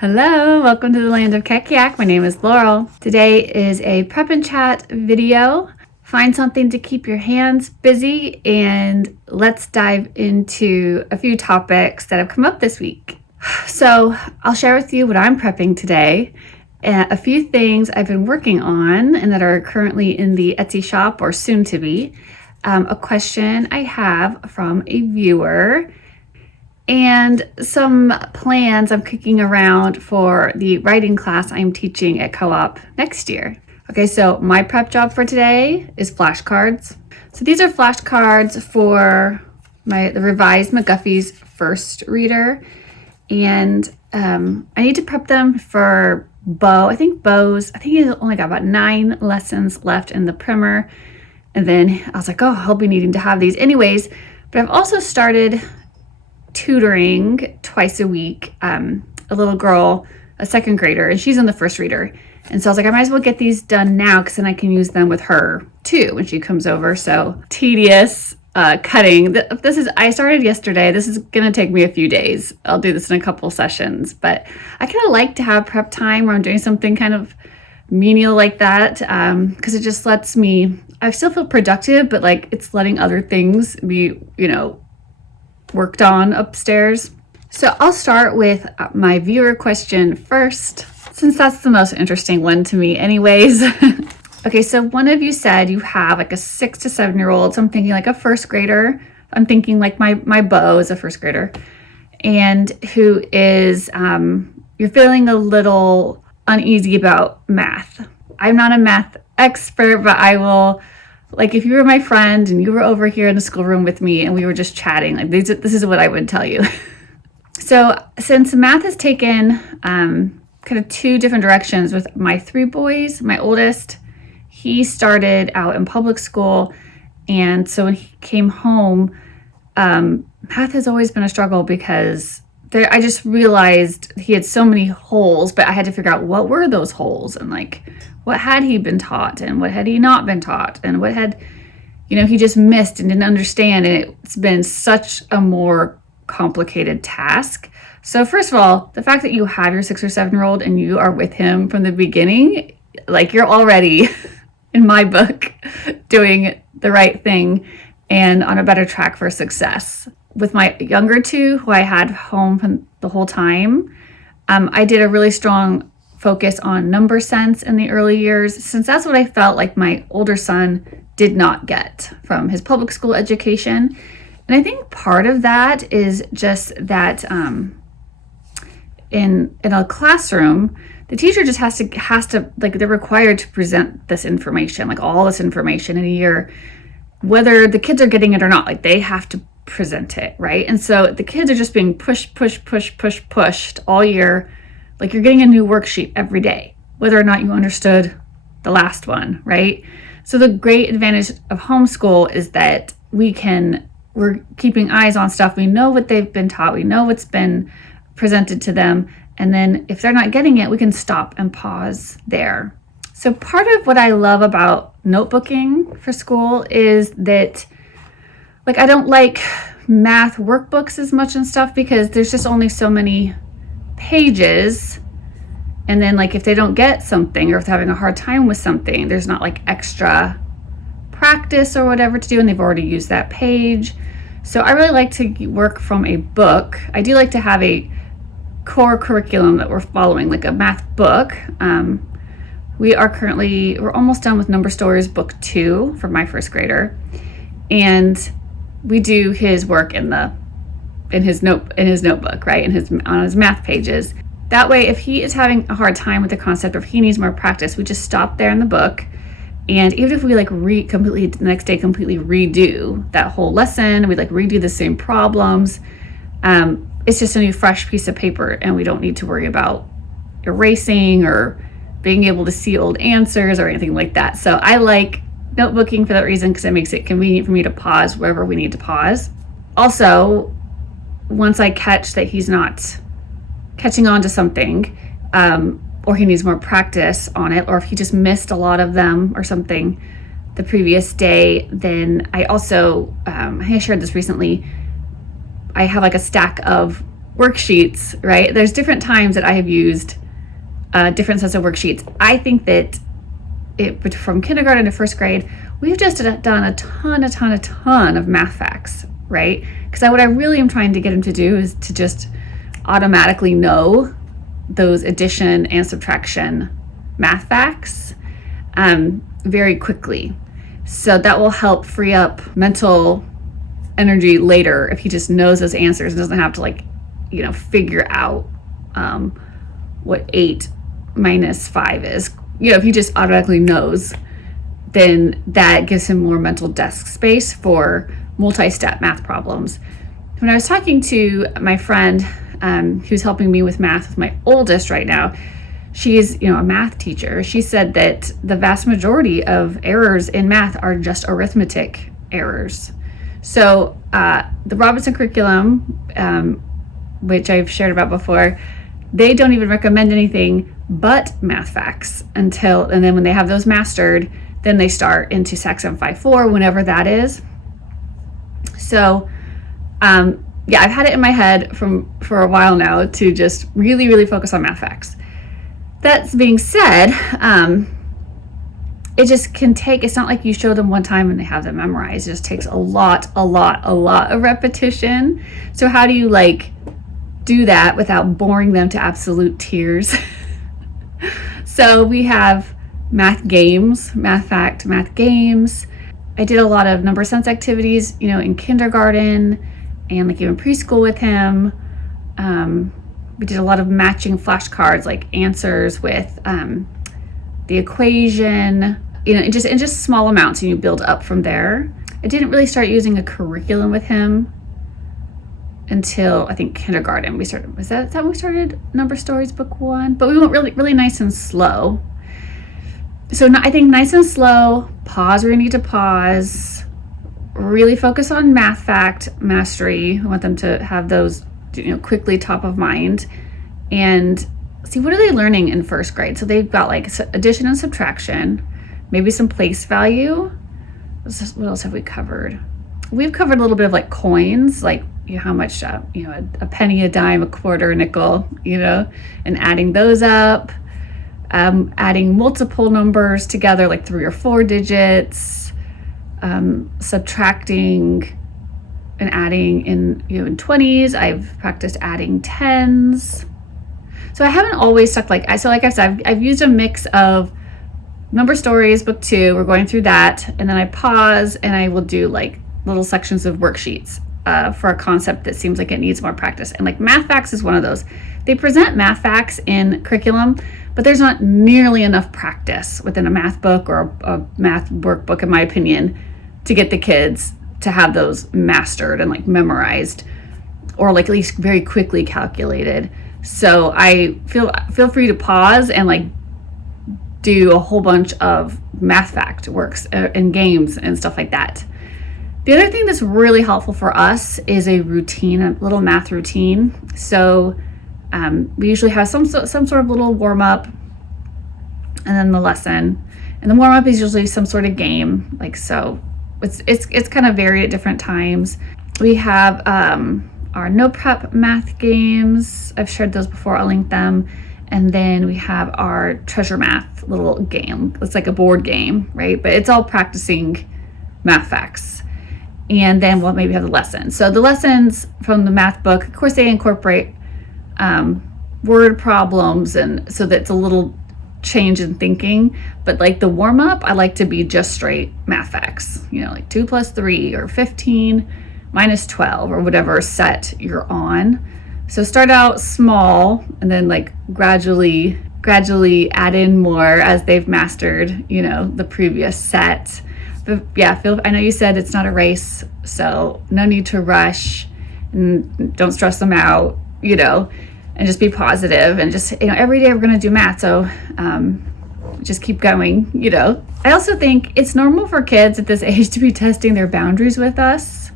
Hello, welcome to the land of Kekiak. My name is Laurel. Today is a prep and chat video. Find something to keep your hands busy and let's dive into a few topics that have come up this week. So I'll share with you what I'm prepping today, a few things I've been working on and that are currently in the Etsy shop or soon to be, a question I have from a viewer, and some plans I'm kicking around for the writing class I'm teaching at Co-op next year. Okay, so my prep job for today is flashcards. So these are flashcards for the revised McGuffey's first reader, and I need to prep them for Bo. I think he's only got about 9 lessons left in the primer, and then I was like, oh, I'll be needing to have these anyways. But I've also started tutoring twice a week a little girl, a second grader, and she's in the first reader. And so I was like, I might as well get these done now because then I can use them with her too when she comes over. So tedious cutting. I started yesterday. This is gonna take me a few days. I'll do this in a couple sessions, but I kind of like to have prep time where I'm doing something kind of menial like that because it just lets me, I still feel productive, but like it's letting other things be, worked on upstairs. So I'll start with my viewer question first, since that's the most interesting one to me anyways. Okay, so one of you said you have like a 6 to 7 year old, so I'm thinking like a first grader. I'm thinking like my Bo is a first grader, and who is, you're feeling a little uneasy about math. I'm not a math expert, but I will, like if you were my friend and you were over here in the schoolroom with me and we were just chatting, like this is what I would tell you. So since math has taken kind of 2 different directions with my 3 boys, my oldest, he started out in public school. And so when he came home, math has always been a struggle because I just realized he had so many holes, but I had to figure out what were those holes and like, what had he been taught and what had he not been taught and what had, he just missed and didn't understand. And it's been such a more complicated task. So first of all, the fact that you have your 6 or 7 year old and you are with him from the beginning, like you're already in my book doing the right thing and on a better track for success. With my younger 2, who I had home the whole time, I did a really strong focus on number sense in the early years, since that's what I felt like my older son did not get from his public school education. And I think part of that is just that in a classroom, the teacher just has to like, they're required to present this information, like all this information in a year, whether the kids are getting it or not, like they have to present it, right? And so the kids are just being pushed all year. Like you're getting a new worksheet every day, whether or not you understood the last one, right? So the great advantage of homeschool is that we're keeping eyes on stuff. We know what they've been taught. We know what's been presented to them. And then if they're not getting it, we can stop and pause there. So part of what I love about notebooking for school is that, like, I don't like math workbooks as much and stuff because there's just only so many pages, and then like if they don't get something or if they're having a hard time with something, there's not like extra practice or whatever to do, and they've already used that page. So I really like to work from a book. I do like to have a core curriculum that we're following, like a math book. We're almost done with Number Stories book 2 for my first grader, and we do his work in his notebook, right? On his math pages. That way, if he is having a hard time with the concept or if he needs more practice, we just stop there in the book. And even if we like the next day completely redo that whole lesson, we like redo the same problems, it's just a new fresh piece of paper and we don't need to worry about erasing or being able to see old answers or anything like that. So I like notebooking for that reason because it makes it convenient for me to pause wherever we need to pause. Also, once I catch that he's not catching on to something, or he needs more practice on it, or if he just missed a lot of them or something the previous day, then I also, I think I shared this recently, I have like a stack of worksheets, right? There's different times that I have used different sets of worksheets. I think that from kindergarten to first grade, we've just done a ton of math facts, right? Because what I really am trying to get them to do is to just automatically know those addition and subtraction math facts very quickly. So that will help free up mental energy later if he just knows those answers and doesn't have to figure out what 8 minus 5 is. If he just automatically knows, then that gives him more mental desk space for multi-step math problems. When I was talking to my friend who's helping me with math with my oldest right now, she's a math teacher. She said that the vast majority of errors in math are just arithmetic errors. So the Robinson curriculum, which I've shared about before, they don't even recommend anything but math facts and then when they have those mastered, then they start into Section 5.4, whenever that is. So I've had it in my head for a while now to just really focus on math facts. That being said, it just can take, it's not like you show them one time and they have them memorized. It just takes a lot of repetition. So how do you do that without boring them to absolute tears? So we have math games, math fact, math games. I did a lot of number sense activities, in kindergarten and even preschool with him. We did a lot of matching flashcards, like answers with the equation, in just small amounts, and you build up from there. I didn't really start using a curriculum with him until I think kindergarten. Was that when we started Number Stories Book 1? But we went really nice and slow. So I think nice and slow, pause where you need to pause, really focus on math fact mastery. I want them to have those quickly top of mind, and see what are they learning in first grade. So they've got addition and subtraction, maybe some place value. What else have we covered? We've covered a little bit of coins, how much a penny, a dime, a quarter, a nickel, and adding those up, adding multiple numbers together, 3 or 4 digits, subtracting and adding in 20s. I've practiced adding 10s. So I haven't always stuck like I said, I've used a mix of Number Stories Book 2. We're going through that, and then I pause and I will do little sections of worksheets for a concept that seems like it needs more practice. And math facts is one of those. They present math facts in curriculum, but there's not nearly enough practice within a math book or a math workbook, in my opinion, to get the kids to have those mastered and memorized, or at least very quickly calculated. So I feel free to pause and do a whole bunch of math fact works and games and stuff like that. The other thing that's really helpful for us is a routine, a little math routine. So we usually have some sort of little warm up, and then the lesson. And the warm up is usually some sort of game. So it's kind of varied at different times. We have our no prep math games. I've shared those before. I'll link them. And then we have our treasure math little game. It's like a board game, right? But it's all practicing math facts. And then we'll maybe have the lessons. So the lessons from the math book, of course, they incorporate word problems, and so that's a little change in thinking. But the warm up, I like to be just straight math facts. 2 plus 3 or 15 minus 12 or whatever set you're on. So start out small and then gradually add in more as they've mastered, the previous set. But yeah, I know you said it's not a race, so no need to rush, and don't stress them out, and just be positive, and just, every day we're going to do math. So just keep going, I also think it's normal for kids at this age to be testing their boundaries with us.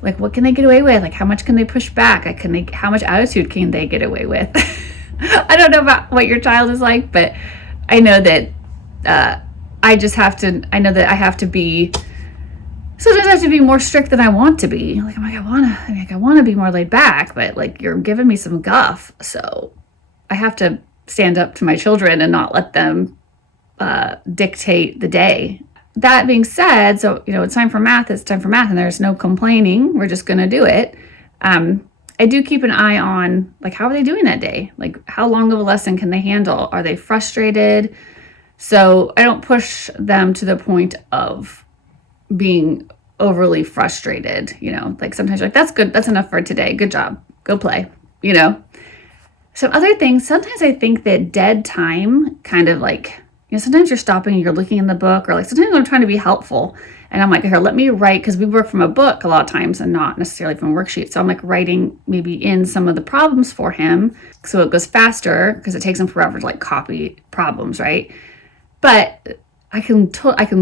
What can they get away with? How much can they push back? How much attitude can they get away with? I don't know about what your child is like, but I know that I know that I have to be Sometimes I have to be more strict than I want to be. Like, I want to be more laid back, but like, you're giving me some guff. So I have to stand up to my children and not let them dictate the day. That being said, so, it's time for math. It's time for math, and there's no complaining. We're just going to do it. I do keep an eye on, like, how are they doing that day? Like, how long of a lesson can they handle? Are they frustrated? So I don't push them to the point of being overly frustrated, like sometimes you're like, that's good. That's enough for today. Good job. Go play, Some other things, sometimes I think that dead time kind of like, sometimes you're stopping and you're looking in the book, or like sometimes I'm trying to be helpful and I'm like, here, let me write, because we work from a book a lot of times and not necessarily from a worksheet. So I'm like writing maybe in some of the problems for him so it goes faster, because it takes him forever to like copy problems, right? But I can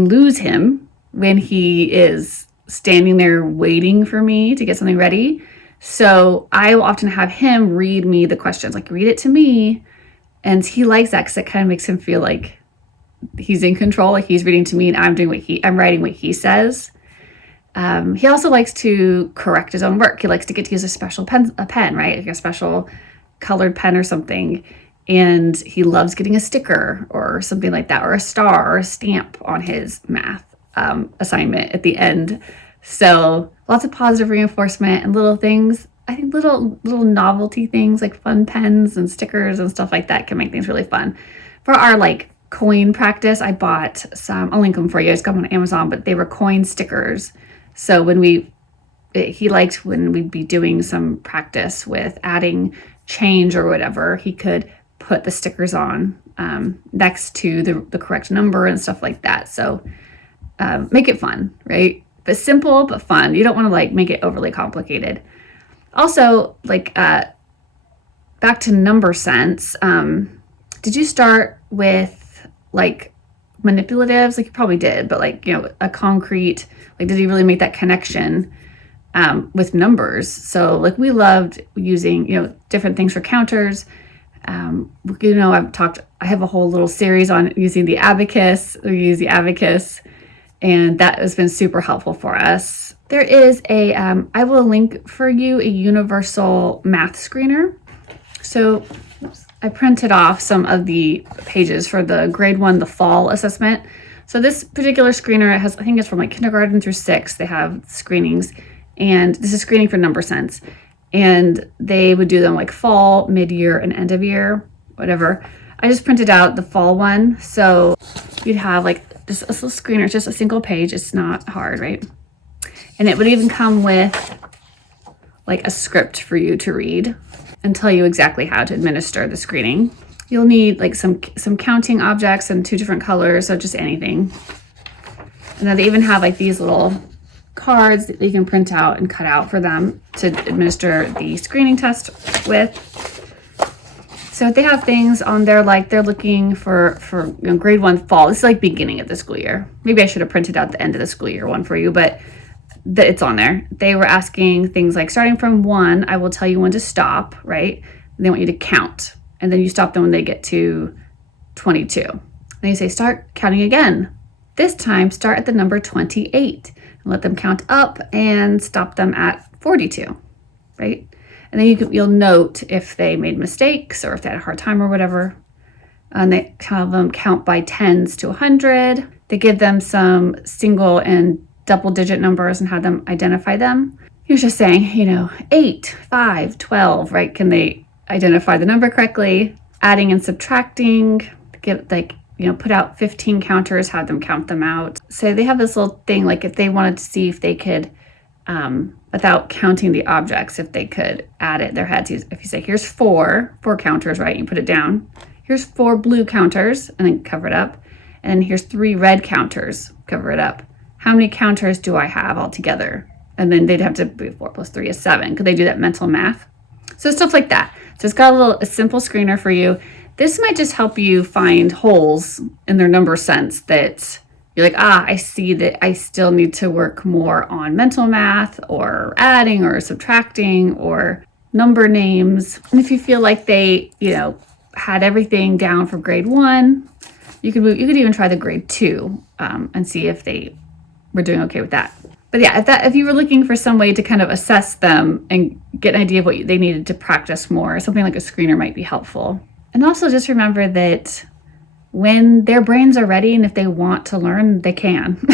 lose him when he is standing there waiting for me to get something ready. So I will often have him read me the questions, like read it to me. And he likes that because it kind of makes him feel like he's in control, like he's reading to me and I'm writing what he says. He also likes to correct his own work. He likes to get to use a special pen, right? Like a special colored pen or something. And he loves getting a sticker or something like that, or a star or a stamp on his math assignment at the end. So lots of positive reinforcement and little things. I think little novelty things like fun pens and stickers and stuff like that can make things really fun. For our like coin practice, I bought some, I'll link them for you. I just got them on Amazon, but they were coin stickers. So he liked when we'd be doing some practice with adding change or whatever, he could put the stickers on next to the correct number and stuff like that. So make it fun, right? But simple, but fun. You don't want to like make it overly complicated. Also, like back to number sense, did you start with like manipulatives? Like you probably did, but like, a concrete, like did he really make that connection with numbers? So like we loved using, different things for counters. I have a whole little series on using the abacus. We use the abacus, and that has been super helpful for us. There is I will link for you a universal math screener. So I printed off some of the pages for the grade 1, the fall assessment. So this particular screener, I think it's from like kindergarten through 6th. They have screenings, and this is screening for number sense. And they would do them like fall, mid-year, and end of year, whatever. I just printed out the fall one. So you'd have like just a little screener. It's just a single page. It's not hard, right? And it would even come with like a script for you to read and tell you exactly how to administer the screening. You'll need like some counting objects in 2 different colors, so just anything. And then they even have like these little cards that you can print out and cut out for them to administer the screening test with. So they have things on there like they're looking for grade 1 fall. This is like beginning of the school year. Maybe I should have printed out the end of the school year one for you, but it's on there. They were asking things like starting from 1, I will tell you when to stop, right? And they want you to count. And then you stop them when they get to 22. Then you say, start counting again. This time, start at the number 28 and let them count up and stop them at 42, right? And then you'll note if they made mistakes or if they had a hard time or whatever. And they have them count by 10s to 100. They give them some single and double digit numbers and have them identify them. You're just saying, 8, 5, 12, right? Can they identify the number correctly? Adding and subtracting, put out 15 counters, have them count them out. So they have this little thing, like if they wanted to see if they could, without counting the objects, if they could add it in their heads. If you say, here's four counters, right? You put it down. Here's 4 blue counters, and then cover it up. And here's 3 red counters, cover it up. How many counters do I have altogether? And then they'd have to be 4 plus 3 is 7. Could they do that mental math? So stuff like that. So it's got a simple screener for you. This might just help you find holes in their number sense that you're like, I see that I still need to work more on mental math or adding or subtracting or number names. And if you feel like they, had everything down for grade 1, you could even try the grade 2 and see if they were doing okay with that. But yeah, if you were looking for some way to kind of assess them and get an idea of what they needed to practice more, something like a screener might be helpful. And also just remember that when their brains are ready and if they want to learn, they can.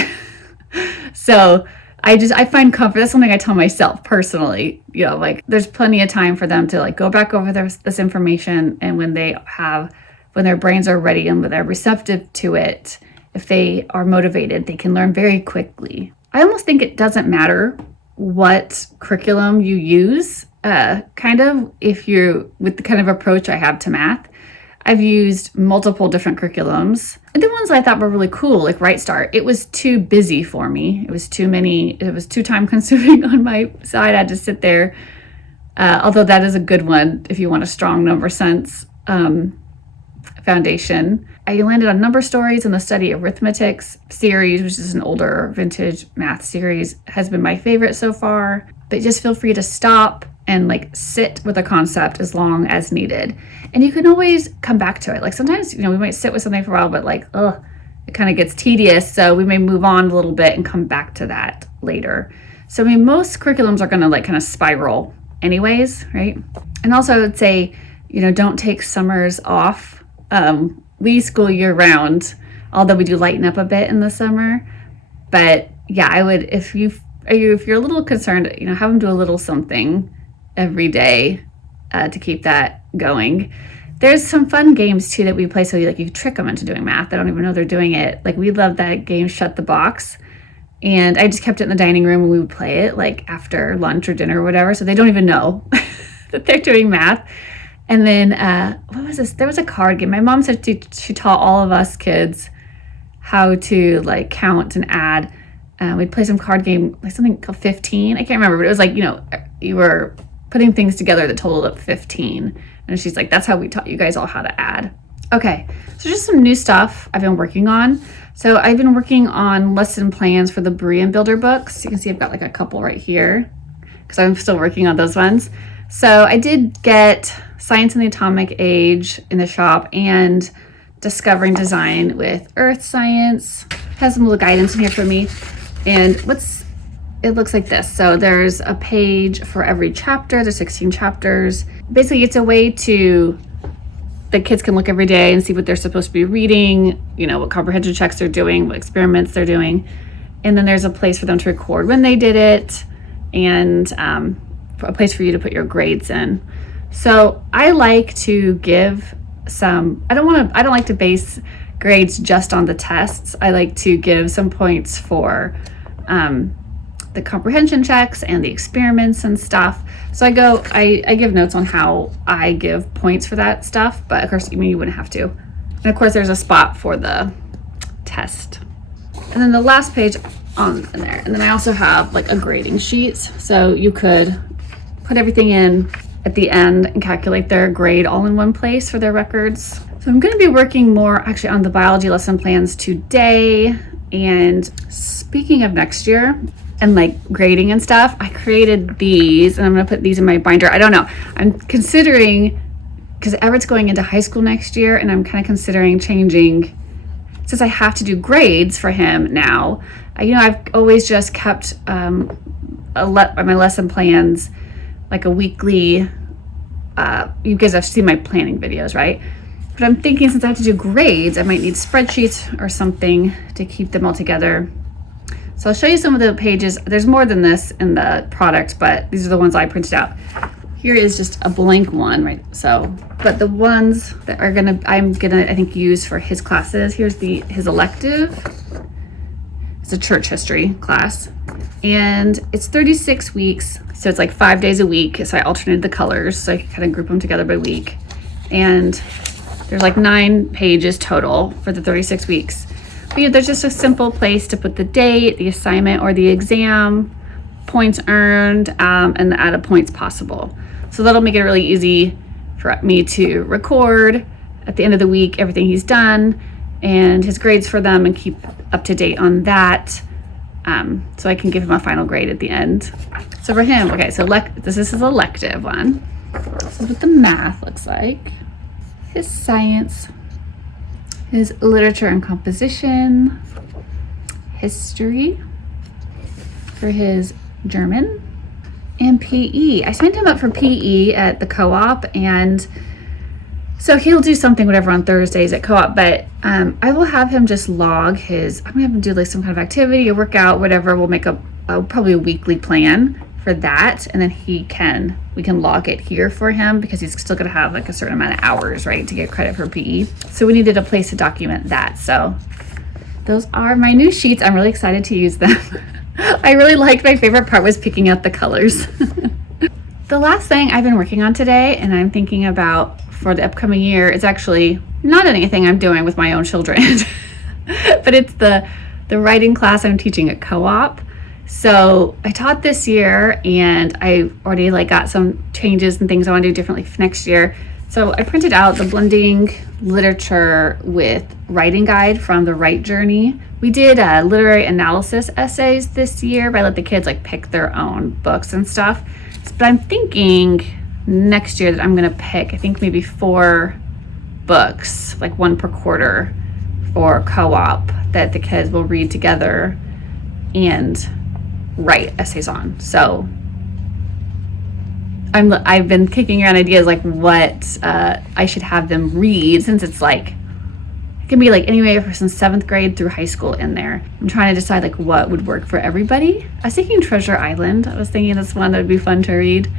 So I find comfort. That's something I tell myself personally, like there's plenty of time for them to like go back over this information. And when their brains are ready and when they're receptive to it, if they are motivated, they can learn very quickly. I almost think it doesn't matter what curriculum you use, kind of, if you're with the kind of approach I have to math. I've used multiple different curriculums. And the ones I thought were really cool, like Right Start, it was too busy for me. It was too time consuming on my side. I had to sit there. Although that is a good one if you want a strong number sense foundation. I landed on Number Stories, and the Study Arithmetics series, which is an older vintage math series, has been my favorite so far. But just feel free to stop and like sit with a concept as long as needed. And you can always come back to it. Like sometimes, we might sit with something for a while, but like, it kind of gets tedious. So we may move on a little bit and come back to that later. So most curriculums are going to like kind of spiral anyways, right? And also I would say, don't take summers off. We school year round, although we do lighten up a bit in the summer. But yeah, I would, if you're a little concerned, have them do a little something every day to keep that going. There's some fun games too that we play, so you trick them into doing math. They don't even know they're doing it. Like we love that game, Shut the Box. And I just kept it in the dining room and we would play it like after lunch or dinner or whatever. So they don't even know that they're doing math. And then, what was this? There was a card game. My mom said she taught all of us kids how to like count and add. We'd play some card game, like something called 15. I can't remember, but it was like, you were putting things together that totaled up 15. And she's like, that's how we taught you guys all how to add. Okay, so just some new stuff I've been working on. So I've been working on lesson plans for the Berean Builder books. You can see I've got like a couple right here because I'm still working on those ones. So I did get Science in the Atomic Age in the shop and Discovering Design with Earth Science. It has some little guidance in here for me. And it looks like this. So there's a page for every chapter. There's 16 chapters. Basically, it's a way the kids can look every day and see what they're supposed to be reading, what comprehension checks they're doing, what experiments they're doing. And then there's a place for them to record when they did it, and a place for you to put your grades in. So I like to give I don't like to base grades just on the tests. I like to give some points for the comprehension checks and the experiments and stuff. So I give notes on how I give points for that stuff, but of course, you wouldn't have to. And of course, there's a spot for the test. And then the last page in there. And then I also have like a grading sheet. So you could put everything in at the end and calculate their grade all in one place for their records. So I'm going to be working more actually on the biology lesson plans today. And speaking of next year and like grading and stuff, I created these and I'm going to put these in my binder. I don't know. I'm considering, because Everett's going into high school next year, and I'm kind of considering changing, since I have to do grades for him now. I've always just kept my lesson plans like a weekly, you guys have seen my planning videos, right? But I'm thinking since I have to do grades, I might need spreadsheets or something to keep them all together. So I'll show you some of the pages. There's more than this in the product, but these are the ones I printed out. Here is just a blank one, right? So, but the ones that I'm gonna I think use for his classes. Here's his elective. It's a church history class, and it's 36 weeks. So it's like 5 days a week. So I alternated the colors so I could kind of group them together by week. And there's like 9 pages total for the 36 weeks. But there's just a simple place to put the date, the assignment, or the exam, points earned, and the added points possible. So that'll make it really easy for me to record at the end of the week everything he's done and his grades for them and keep up to date on that, so I can give him a final grade at the end. So for him, okay, so this is his elective one. This is what the math looks like. His science, his literature and composition, history, for his German and PE. I signed him up for PE at the co-op, and so he'll do something, whatever, on Thursdays at co-op, but I will have him just log I'm gonna have him do like some kind of activity, a workout, whatever. We'll make probably a weekly plan for that, and then we can log it here for him, because he's still gonna have like a certain amount of hours, right, to get credit for PE. So we needed a place to document that. So those are my new sheets. I'm really excited to use them. I really liked, my favorite part was picking out the colors. The last thing I've been working on today, and I'm thinking about for the upcoming year, is actually not anything I'm doing with my own children, but it's the writing class I'm teaching at co-op. So I taught this year, and I already got some changes and things I want to do differently for next year. So I printed out the Blending Literature with Writing Guide from the Write Journey. We did literary analysis essays this year, but I let the kids pick their own books and stuff. But I'm thinking next year that I'm gonna pick, I think maybe 4 books, like 1 per quarter, for co-op that the kids will read together and write essays on. So I've been kicking around ideas what I should have them read, since it's it can be anywhere from 7th grade through high school in there. I'm trying to decide what would work for everybody. I was thinking Treasure Island. I was thinking that's one that would be fun to read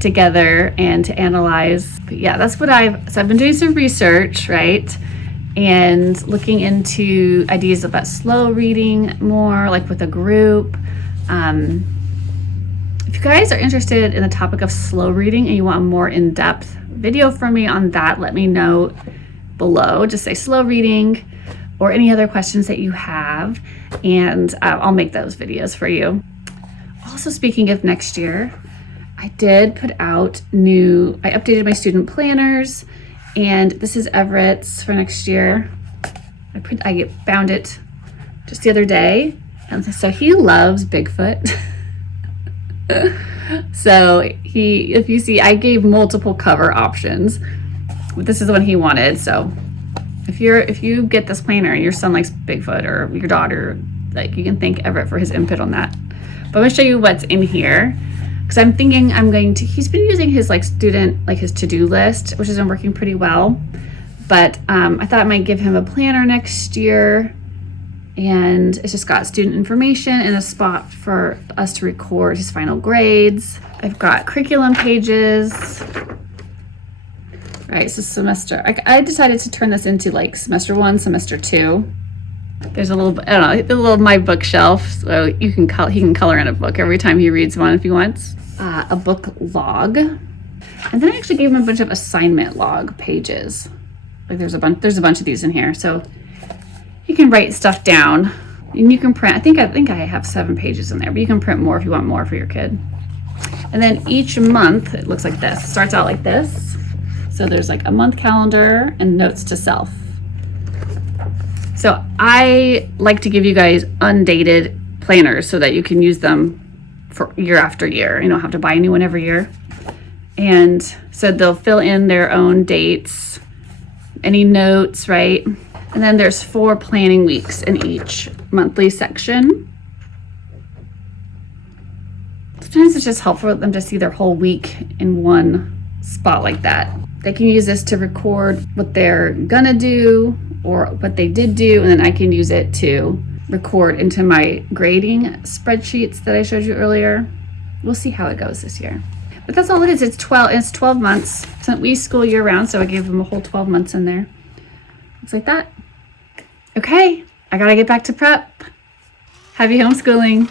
together and to analyze. But yeah, that's what I've been doing some research, right? And looking into ideas about slow reading more, with a group. If you guys are interested in the topic of slow reading and you want a more in-depth video from me on that, let me know below. Just say slow reading or any other questions that you have, and I'll make those videos for you. Also, speaking of next year, I did put out I updated my student planners, and this is Everett's for next year. I found it just the other day, and so he loves Bigfoot. So if you see, I gave multiple cover options. This is the one he wanted. So if you get this planner and your son likes Bigfoot, or your daughter, you can thank Everett for his input on that. But I'm gonna show you what's in here, because I'm thinking he's been using his student, his to-do list, which has been working pretty well. But I thought I might give him a planner next year, and it's just got student information and a spot for us to record his final grades. I've got curriculum pages. Right, so semester, I decided to turn this into semester 1, semester 2. There's a little, my bookshelf, so he can color in a book every time he reads one if he wants. A book log. And then I actually gave him a bunch of assignment log pages. There's a bunch of these in here, so you can write stuff down, and you can print. I think I have 7 pages in there, but you can print more if you want more for your kid. And then each month it looks like this. It starts out like this. So there's a month calendar and notes to self. So I like to give you guys undated planners so that you can use them for year after year. You don't have to buy a new one every year. And so they'll fill in their own dates, any notes, right? And then there's 4 planning weeks in each monthly section. Sometimes it's just helpful for them to see their whole week in one spot like that. They can use this to record what they're gonna do or what they did do, and then I can use it to record into my grading spreadsheets that I showed you earlier. We'll see how it goes this year. But that's all it is. It's 12 months. So we school year round, so I gave them a whole 12 months in there. Looks like that. Okay, I gotta get back to prep. Happy homeschooling.